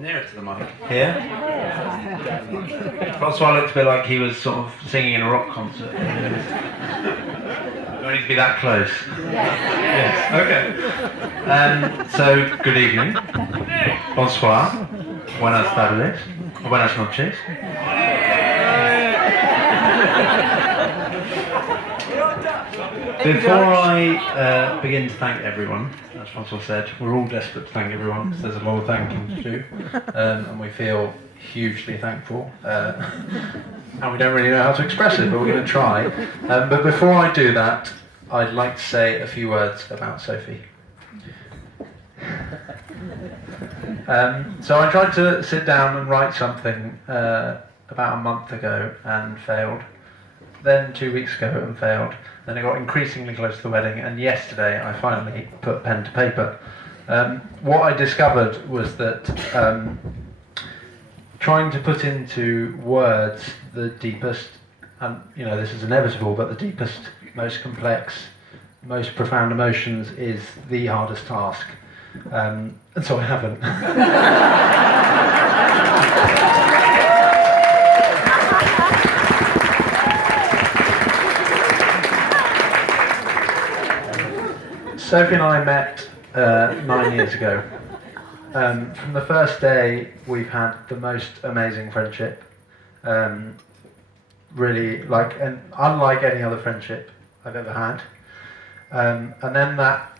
Nearer to the mic. Here? Francois looked a bit like he was sort of singing in a rock concert. Do I need to be that close? Yes. Okay. So, good evening. Bonsoir. Buenas tardes. Buenas noches. Before I begin to thank everyone, as Francois said, we're all desperate to thank everyone because there's a lot of thanking to do, and we feel hugely thankful, and we don't really know how to express it, but we're going to try. But before I do that, I'd like to say a few words about Sophie. So I tried to sit down and write something about a month ago and failed. Then 2 weeks ago and failed. Then it got increasingly close to the wedding, and yesterday I finally put pen to paper. What I discovered was that trying to put into words the deepest, and this is inevitable, but the deepest, most complex, most profound emotions is the hardest task. And so I haven't. Sophie and I met 9 years ago. From the first day, we've had the most amazing friendship. Really, unlike any other friendship I've ever had. And then that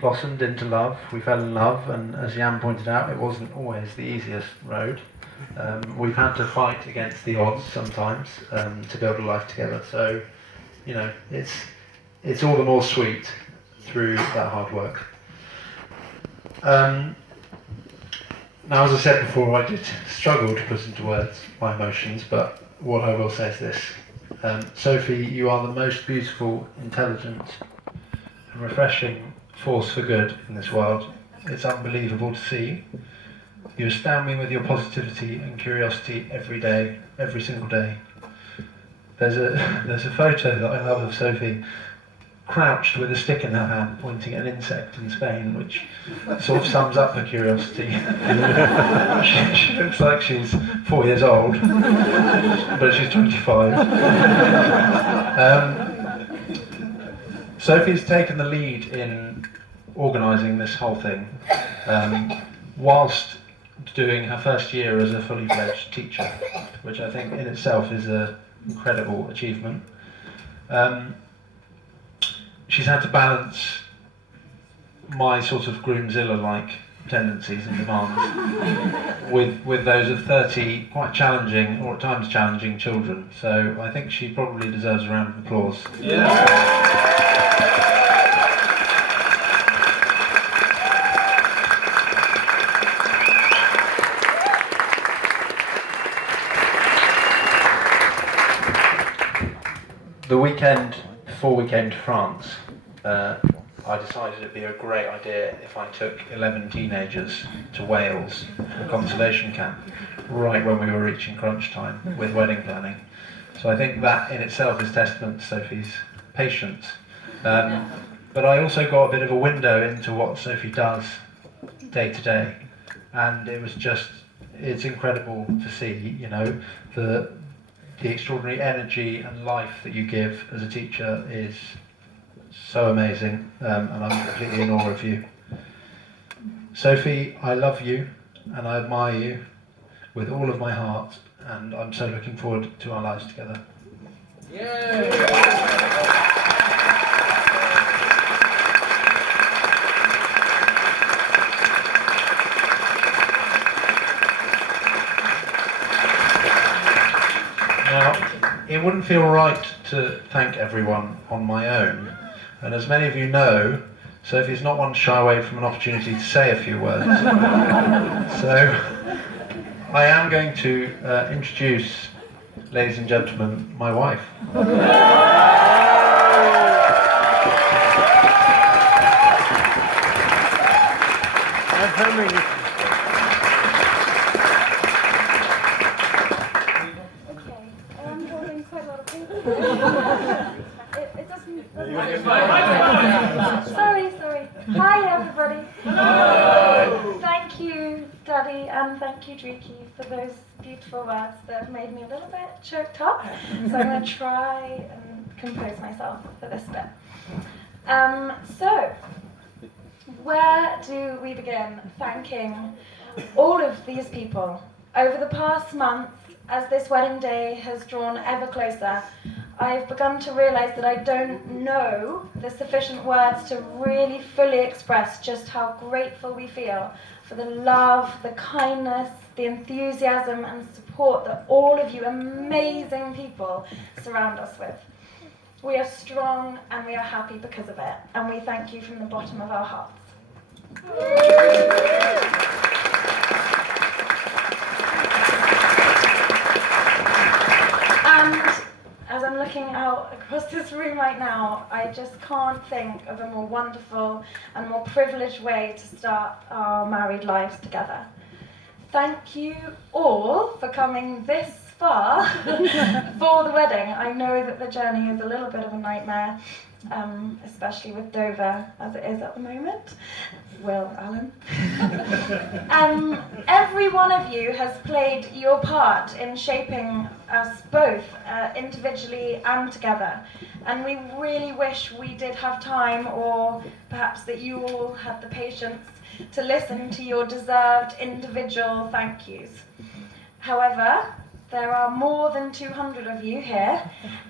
blossomed into love. We fell in love, and as Jan pointed out, it wasn't always the easiest road. We've had to fight against the odds sometimes to build a life together. So, it's all the more sweet through that hard work. Now, as I said before, I did struggle to put into words my emotions, but what I will say is this. Sophie, you are the most beautiful, intelligent, and refreshing force for good in this world. It's unbelievable to see. You astound me with your positivity and curiosity every day, every single day. There's a photo that I love of Sophie crouched with a stick in her hand pointing at an insect in Spain, which sort of sums up her curiosity. she looks like she's 4 years old, but she's 25. Sophie's taken the lead in organising this whole thing, whilst doing her first year as a fully fledged teacher, which I think in itself is an incredible achievement. She's had to balance my sort of groomzilla-like tendencies and demands with those of 30 quite challenging, or at times challenging, children. So I think she probably deserves a round of applause. Yeah. The weekend before we came to France, I decided it'd be a great idea if I took 11 teenagers to Wales for a conservation camp, right when we were reaching crunch time with wedding planning. So I think that in itself is testament to Sophie's patience. But I also got a bit of a window into what Sophie does day to day, and it's incredible to see, the extraordinary energy and life that you give as a teacher is so amazing, and I'm completely in awe of you. Sophie, I love you and I admire you with all of my heart, and I'm so looking forward to our lives together. Yay! Now, it wouldn't feel right to thank everyone on my own, and as many of you know, Sophie's not one to shy away from an opportunity to say a few words. So, I am going to introduce, ladies and gentlemen, my wife. I'm filming it. Sorry. Hi everybody. Hello. Thank you, Daddy, and thank you, Driky, for those beautiful words that have made me a little bit choked up. So I'm going to try and compose myself for this bit. So, where do we begin thanking all of these people? Over the past month, as this wedding day has drawn ever closer, I've begun to realize that I don't know the sufficient words to really fully express just how grateful we feel for the love, the kindness, the enthusiasm and support that all of you amazing people surround us with. We are strong and we are happy because of it, and we thank you from the bottom of our hearts. And as I'm looking out across this room right now, I just can't think of a more wonderful and more privileged way to start our married lives together. Thank you all for coming this far for the wedding. I know that the journey is a little bit of a nightmare, especially with Dover as it is at the moment. Will Allen. Every one of you has played your part in shaping us both individually and together. And we really wish we did have time, or perhaps that you all had the patience to listen to your deserved individual thank yous. However, there are more than 200 of you here,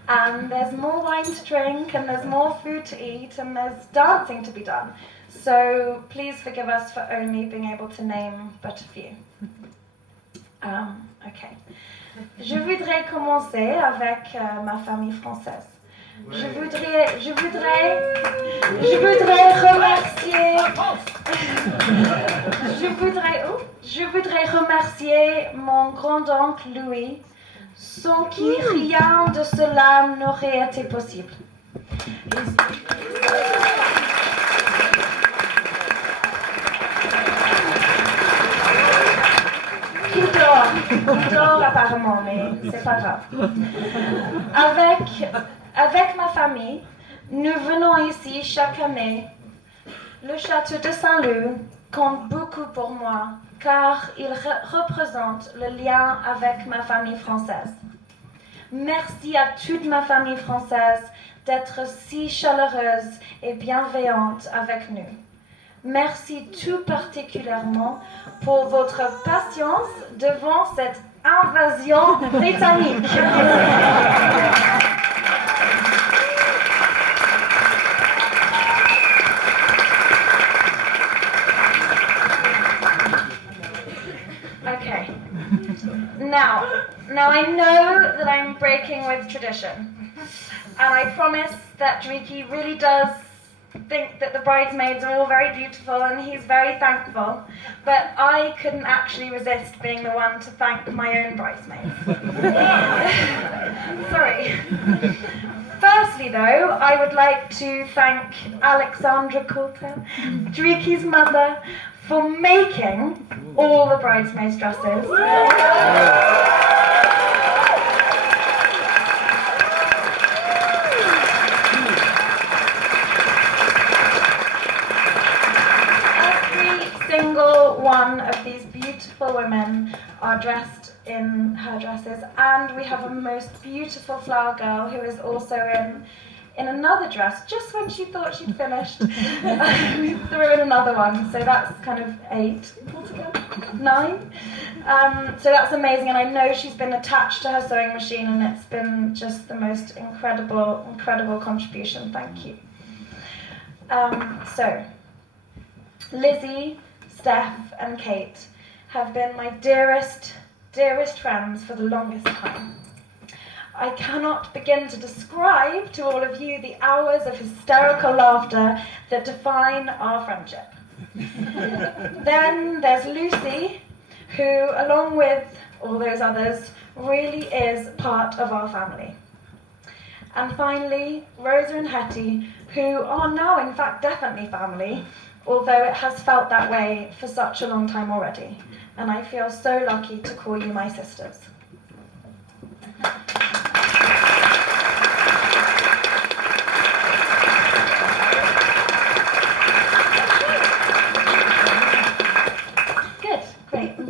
and there's more wine to drink, and there's more food to eat, and there's dancing to be done. So please forgive us for only being able to name but a few. Okay. Je voudrais commencer avec ma famille française. Je voudrais remercier mon grand-oncle Louis, sans qui rien de cela n'aurait été possible. Il dort apparemment, mais c'est pas grave. Avec ma famille, nous venons ici chaque année. Le château de Saint-Loup compte beaucoup pour moi, car il représente le lien avec ma famille française. Merci à toute ma famille française d'être si chaleureuse et bienveillante avec nous. Merci tout particulièrement pour votre patience devant cette invasion britannique. Okay. Now I know that I'm breaking with tradition, and I promise that Driky really does think that the bridesmaids are all very beautiful and he's very thankful, but I couldn't actually resist being the one to thank my own bridesmaids. Sorry. Firstly though, I would like to thank Alexandra Coulter, Driky's mother, for making all the bridesmaids' dresses. Single one of these beautiful women are dressed in her dresses, and we have a most beautiful flower girl who is also in another dress. Just when she thought she'd finished, we threw in another one, so that's kind of 8 altogether, 9. So that's amazing, and I know she's been attached to her sewing machine, and it's been just the most incredible contribution. Thank you. So Lizzie, Steph and Kate have been my dearest friends for the longest time. I cannot begin to describe to all of you the hours of hysterical laughter that define our friendship. Then there's Lucy, who, along with all those others, really is part of our family. And finally, Rosa and Hetty, who are now in fact definitely family, although it has felt that way for such a long time already. And I feel so lucky to call you my sisters.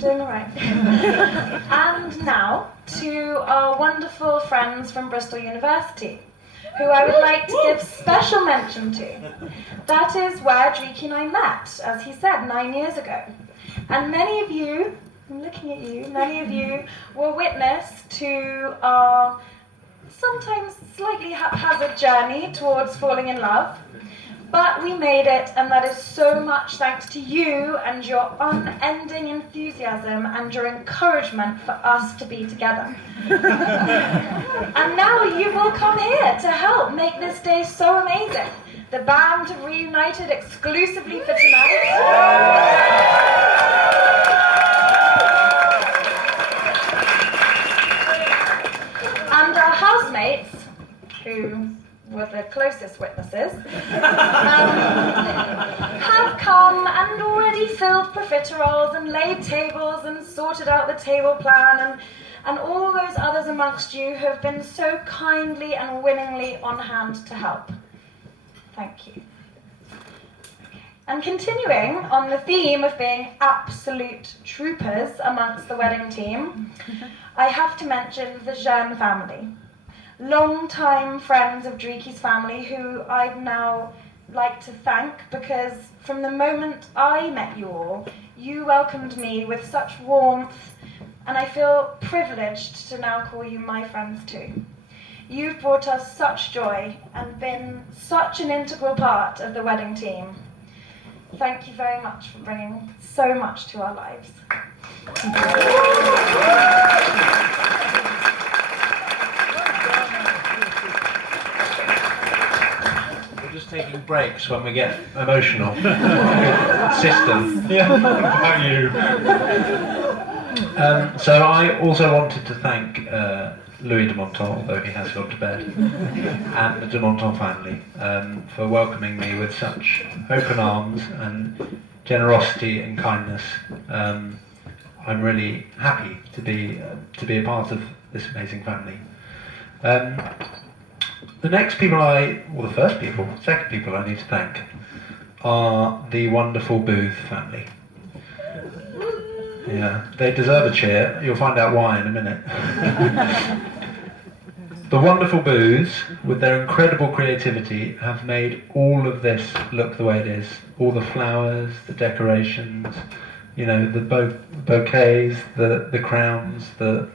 doing all right. And now to our wonderful friends from Bristol University, who I would like to give special mention to. That is where Driky and I met, as he said, 9 years ago. And many of you, I'm looking at you, many of you were witness to our sometimes slightly haphazard journey towards falling in love. But we made it, and that is so much thanks to you and your unending enthusiasm and your encouragement for us to be together. And now you've all come here to help make this day so amazing. The band have reunited exclusively for tonight. And our housemates, who were the closest witnesses, have come and already filled profiteroles and laid tables and sorted out the table plan and all those others amongst you who have been so kindly and willingly on hand to help. Thank you. And continuing on the theme of being absolute troopers amongst the wedding team, I have to mention the Jeanne family. Long-time friends of Driky's family who I'd now like to thank, because from the moment I met you all, you welcomed me with such warmth, and I feel privileged to now call you my friends too. You've brought us such joy and been such an integral part of the wedding team. Thank you very much for bringing so much to our lives. Just taking breaks when we get emotional. System. Yeah, about you. So I also wanted to thank Louis de Monton, although he has gone to bed, and the de Monton family for welcoming me with such open arms and generosity and kindness. I'm really happy to be a part of this amazing family. The second people I need to thank are the wonderful Booth family. Yeah, they deserve a cheer. You'll find out why in a minute. The wonderful Booths, with their incredible creativity, have made all of this look the way it is. All the flowers, the decorations, you know, the bouquets, the crowns, the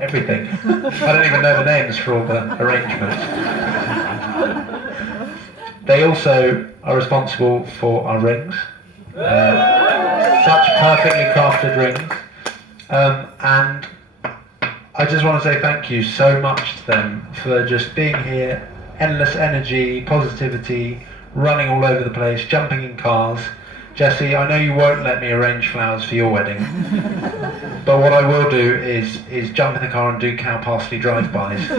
everything. I don't even know the names for all the arrangements. They also are responsible for our rings. Such perfectly crafted rings. And I just want to say thank you so much to them for just being here, endless energy, positivity, running all over the place, jumping in cars. Jessie, I know you won't let me arrange flowers for your wedding, but what I will do is jump in the car and do cow parsley drive-bys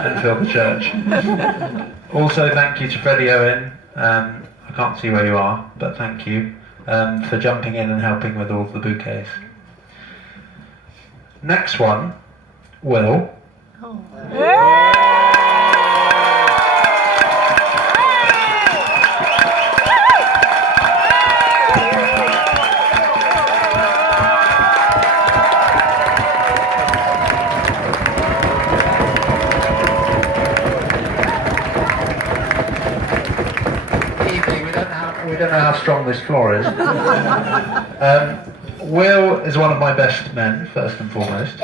and fill the church. Also, thank you to Freddie Owen. I can't see where you are, but thank you for jumping in and helping with all the bouquets. Next one, Will. Oh. We don't know how strong this floor is. Will is one of my best men, first and foremost,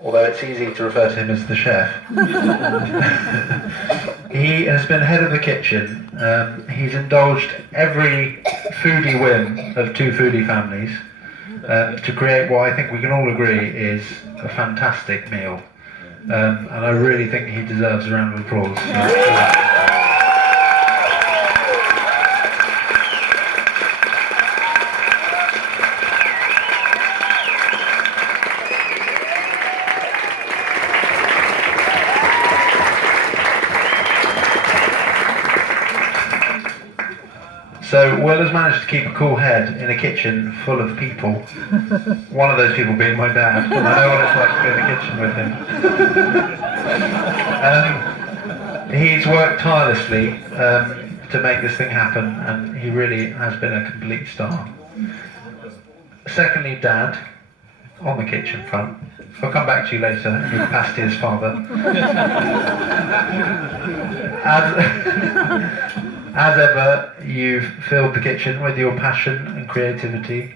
although it's easy to refer to him as the chef. He has been head of the kitchen. He's indulged every foodie whim of two foodie families to create what I think we can all agree is a fantastic meal. And I really think he deserves a round of applause. So Will has managed to keep a cool head in a kitchen full of people. One of those people being my dad. I know what it's like to be in the kitchen with him. He's worked tirelessly to make this thing happen, and he really has been a complete star. Secondly, Dad, on the kitchen front. I'll come back to you later in your capacity as father. As ever, you've filled the kitchen with your passion and creativity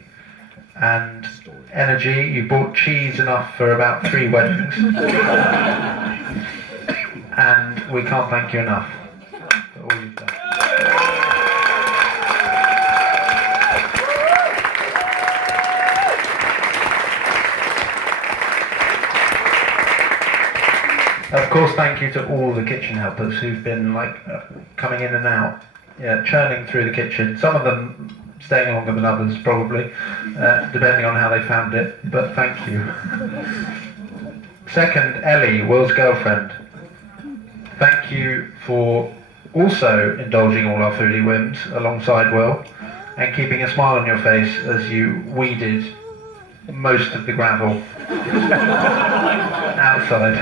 and energy. You bought cheese enough for about 3 weddings. And we can't thank you enough for all you've done. Of course, thank you to all the kitchen helpers who've been coming in and out, churning through the kitchen. Some of them staying longer than others, probably, depending on how they found it. But thank you. Second, Ellie, Will's girlfriend. Thank you for also indulging all our foodie whims alongside Will and keeping a smile on your face as you weeded most of the gravel outside.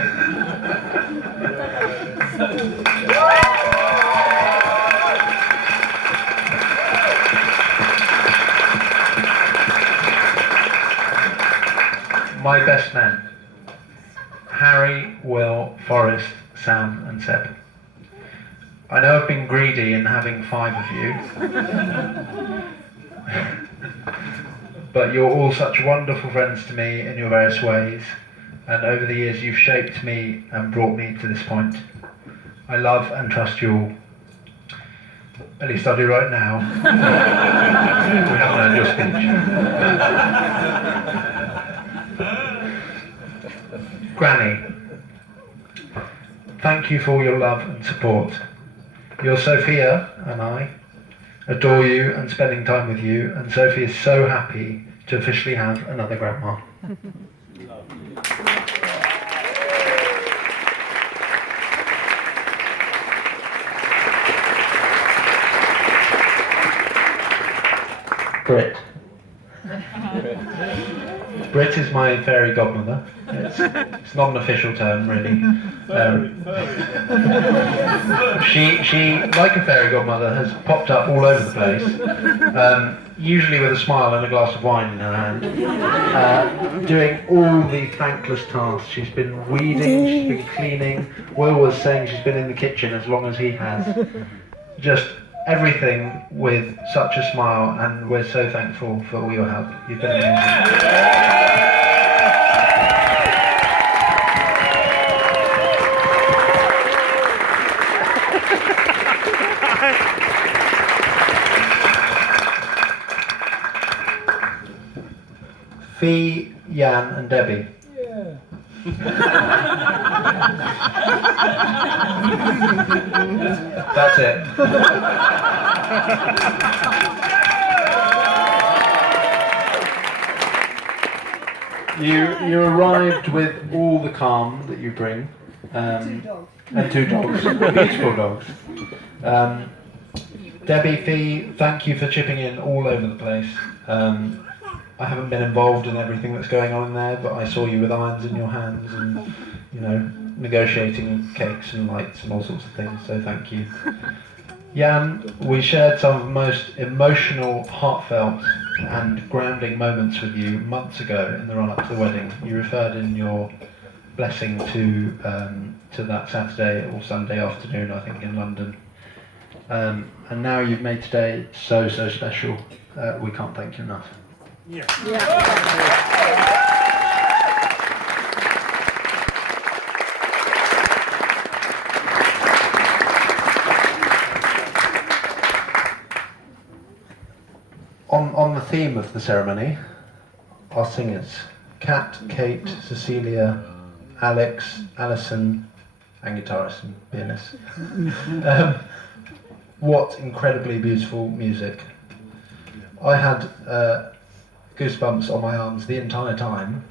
My best men, Harry, Will, Forrest, Sam and Seb. I know I've been greedy in having 5 of you, but you're all such wonderful friends to me in your various ways, and over the years you've shaped me and brought me to this point. I love and trust you all. At least I do right now. We haven't heard your speech. Granny, thank you for all your love and support. Your Sophia and I adore you and spending time with you, and Sophie is so happy to officially have another grandma. Brit. Brit is my fairy godmother. It's not an official term, really. She, like a fairy godmother, has popped up all over the place, usually with a smile and a glass of wine in her hand, doing all the thankless tasks. She's been weeding, she's been cleaning. Will was saying she's been in the kitchen as long as he has. Just everything with such a smile, and we're so thankful for all your help. You've been amazing. Fee, Jan and Debbie. Yeah. That's it. You arrived with all the calm that you bring, 2 dogs. And 2 dogs, beautiful dogs. Debbie, Fee, thank you for chipping in all over the place. I haven't been involved in everything that's going on in there, but I saw you with irons in your hands and, negotiating cakes and lights and all sorts of things, so thank you. Jan, we shared some of the most emotional, heartfelt and grounding moments with you months ago in the run-up to the wedding. You referred in your blessing to that Saturday or Sunday afternoon, I think, in London. And now you've made today so special. We can't thank you enough. Yeah. On the theme of the ceremony, our singers, Kat, Kate, Cecilia, Alex, Alison, and guitarist and pianist. What incredibly beautiful music. I had goosebumps on my arms the entire time.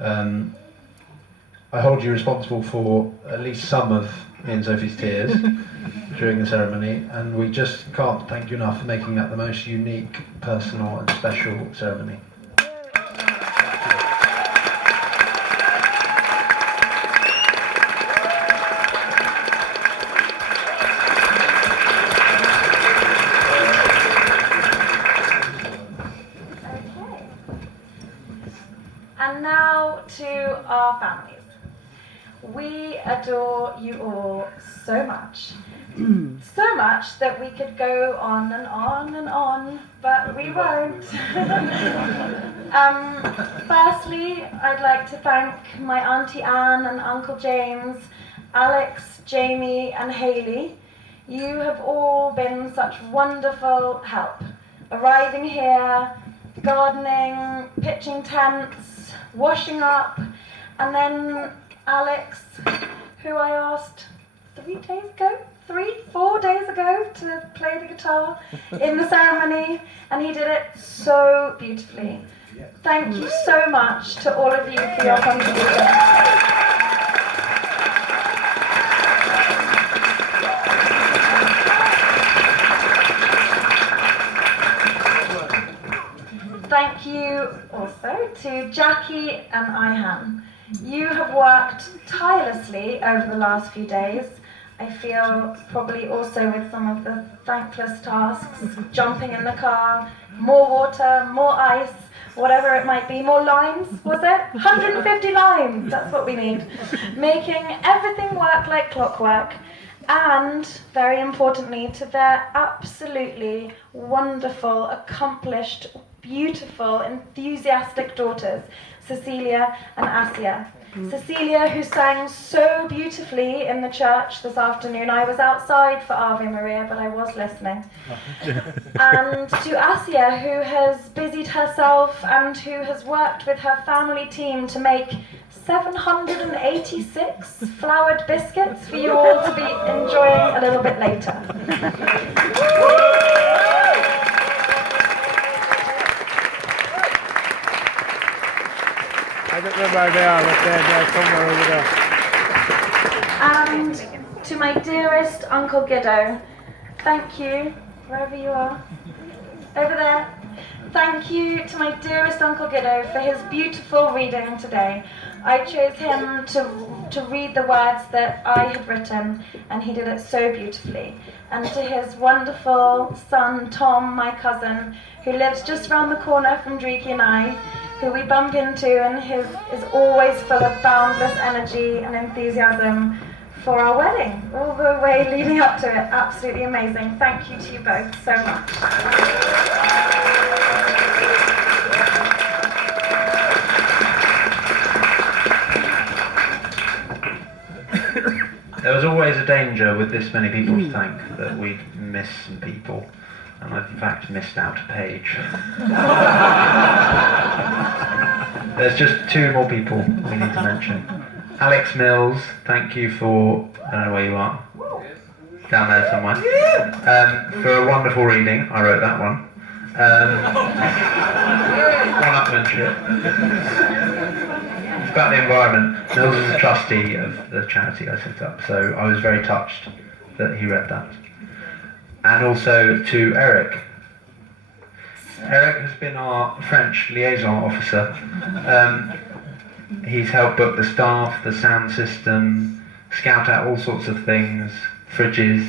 I hold you responsible for at least some of me and Sophie's tears during the ceremony, and we just can't thank you enough for making that the most unique, personal and special ceremony. now to our families. We adore you all so much. So much that we could go on and on and on, but we won't. Firstly, I'd like to thank my Auntie Anne and Uncle James, Alex, Jamie and Hayley. You have all been such wonderful help. Arriving here, gardening, pitching tents, washing up, and then Alex, who I asked 4 days ago to play the guitar in the ceremony, and he did it so beautifully. Thank you so much to all of you for your contribution. Thank you also to Jackie and Ihan. You have worked tirelessly over the last few days. I feel probably also with some of the thankless tasks, jumping in the car, more water, more ice, whatever it might be, more limes, was it? 150 limes, that's what we need. Making everything work like clockwork. And, very importantly, to their absolutely wonderful, accomplished, beautiful, enthusiastic daughters, Cecilia and Asia. Cecilia, who sang so beautifully in the church this afternoon. I was outside for Ave Maria, but I was listening. And to Asia, who has busied herself and who has worked with her family team to make 786 floured biscuits for you all to be enjoying a little bit later. I don't know where they are, but they're somewhere over there. And to my dearest Uncle Giddo, thank you, wherever you are, over there. Thank you to my dearest Uncle Giddo for his beautiful reading today. I chose him to read the words that I had written, and he did it so beautifully. And to his wonderful son, Tom, my cousin, who lives just around the corner from Driky and I, who we bump into and is always full of boundless energy and enthusiasm for our wedding, all the way leading up to it. Absolutely amazing. Thank you to you both so much. There was always a danger with this many people to thank that we'd miss some people, and I've in fact missed out a page. There's just 2 more people we need to mention. Alex Mills, thank you for, I don't know where you are, down there somewhere, for a wonderful reading. I wrote that one. One-upmanship. It's about the environment. Mills is a trustee of the charity I set up, so I was very touched that he read that. And also to Eric. Eric has been our French liaison officer. He's helped book the staff, the sound system, scout out all sorts of things, fridges,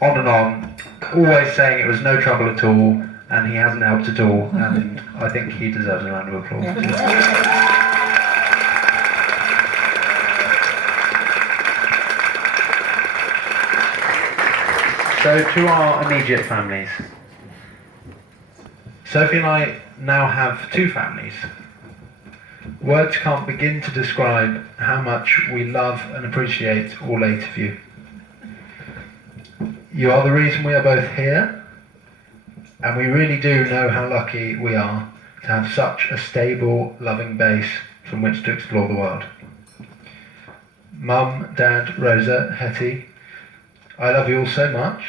on and on, always saying it was no trouble at all, and he hasn't helped at all, and I think he deserves a round of applause. So to our immediate families. Sophie and I now have 2 families. Words can't begin to describe how much we love and appreciate all 8 of you. You are the reason we are both here, and we really do know how lucky we are to have such a stable, loving base from which to explore the world. Mum, Dad, Rosa, Hetty, I love you all so much,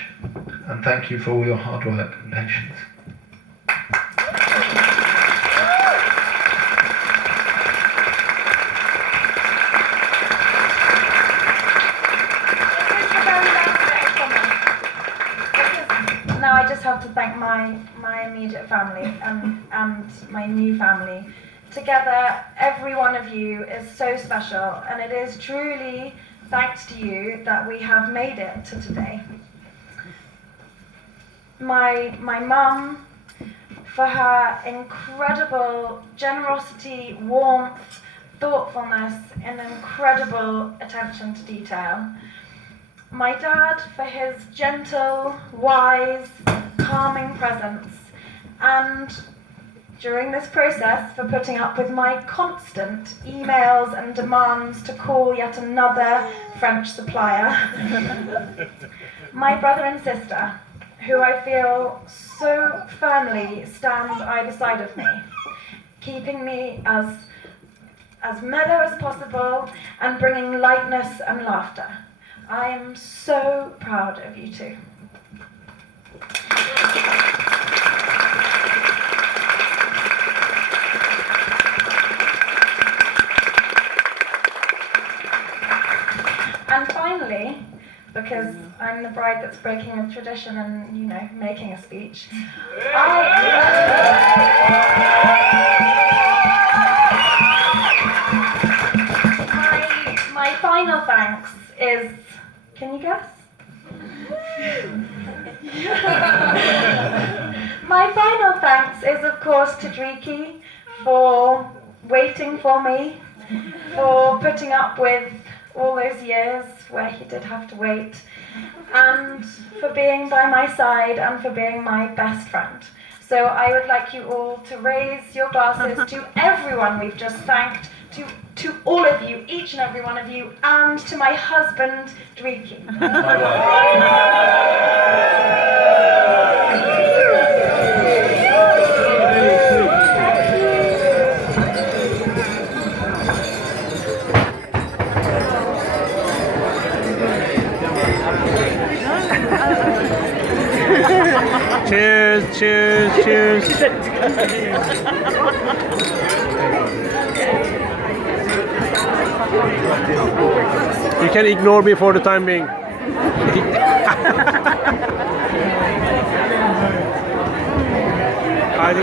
and thank you for all your hard work and patience. Now I just have to thank my immediate family and my new family. Together, every one of you is so special, and it is truly thanks to you that we have made it to today. My mum, for her incredible generosity, warmth, thoughtfulness and incredible attention to detail. My dad for his gentle, wise, calming presence, and during this process for putting up with my constant emails and demands to call yet another French supplier. My brother and sister, who I feel so firmly stand either side of me, keeping me as mellow as possible and bringing lightness and laughter. I am so proud of you two. And finally, because I'm the bride that's breaking with tradition and, you know, making a speech, my final thanks is, can you guess? My final thanks is, of course, to Driky for waiting for me, for putting up with all those years where he did have to wait, and for being by my side and for being my best friend. So I would like you all to raise your glasses to everyone we've just thanked, to all of you, each and every one of you, and to my husband, Driky. My wife. Cheers, cheers, cheers. You can ignore me for the time being.